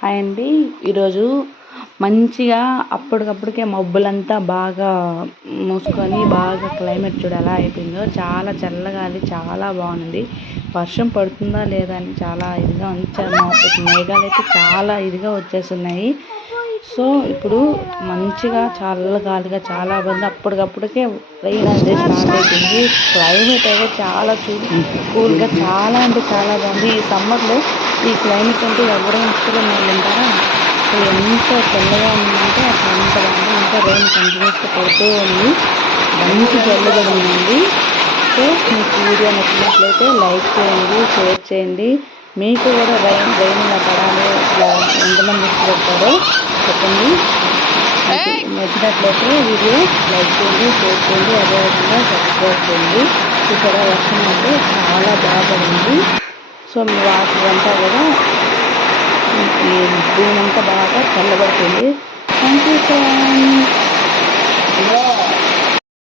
Hi అండి. ఈరోజు మంచిగా అప్పటికప్పటికే మబ్బులంతా బాగా మూసుకొని బాగా క్లైమేట్ చూడు ఎలా అయిపోయిందో. చాలా చల్లగాలి చాలా బాగుంది. వర్షం పడుతుందా లేదా అని చాలా ఇదిగా ఉంది. మేఘాలు అయితే చాలా ఇదిగా వచ్చేస్తున్నాయి. సో ఇప్పుడు మంచిగా చల్లగాలిగా చాలా బాగుంది. అప్పటికప్పటికే రైన్ అనేది స్టార్ట్ అయిపోయింది. క్లైమేట్ అయితే చాలా కూల్గా చాలా అంటే చాలా బాగుంది. ఈ సమ్మర్లో ఈ క్లైమేట్ అంటే ఎవరైనా ఇష్టపడిన వాళ్ళు ఉంటారా? అసలు ఎంత చల్లగా ఉందంటే అసలు అంత బాగుంది. ఇంకా రైన్ కంటిన్యూస్గా పడుతూ ఉంది. మంచి చల్ల కూడా ఉందండి. సో మీకు వీడియో నచ్చినట్లయితే లైక్ చేయండి, షేర్ చేయండి. మీకు కూడా రైన్ ఇలా పడాలి, ఇట్లా ఎంతమంది ఇష్టపడతారో చెప్పండి. మీకు నచ్చినట్లయితే వీడియో లైక్ చేయండి, షేర్ చేయండి, అదేవిధంగా సబ్స్క్రైబ్ చేయండి. ఇక్కడ వర్షం అయితే చాలా బాగా పడింది. సో మీ వాటర్ అంతా కూడా ఈ భూమి అంతా బాగా చల్లబడుతుంది. Thank you friends.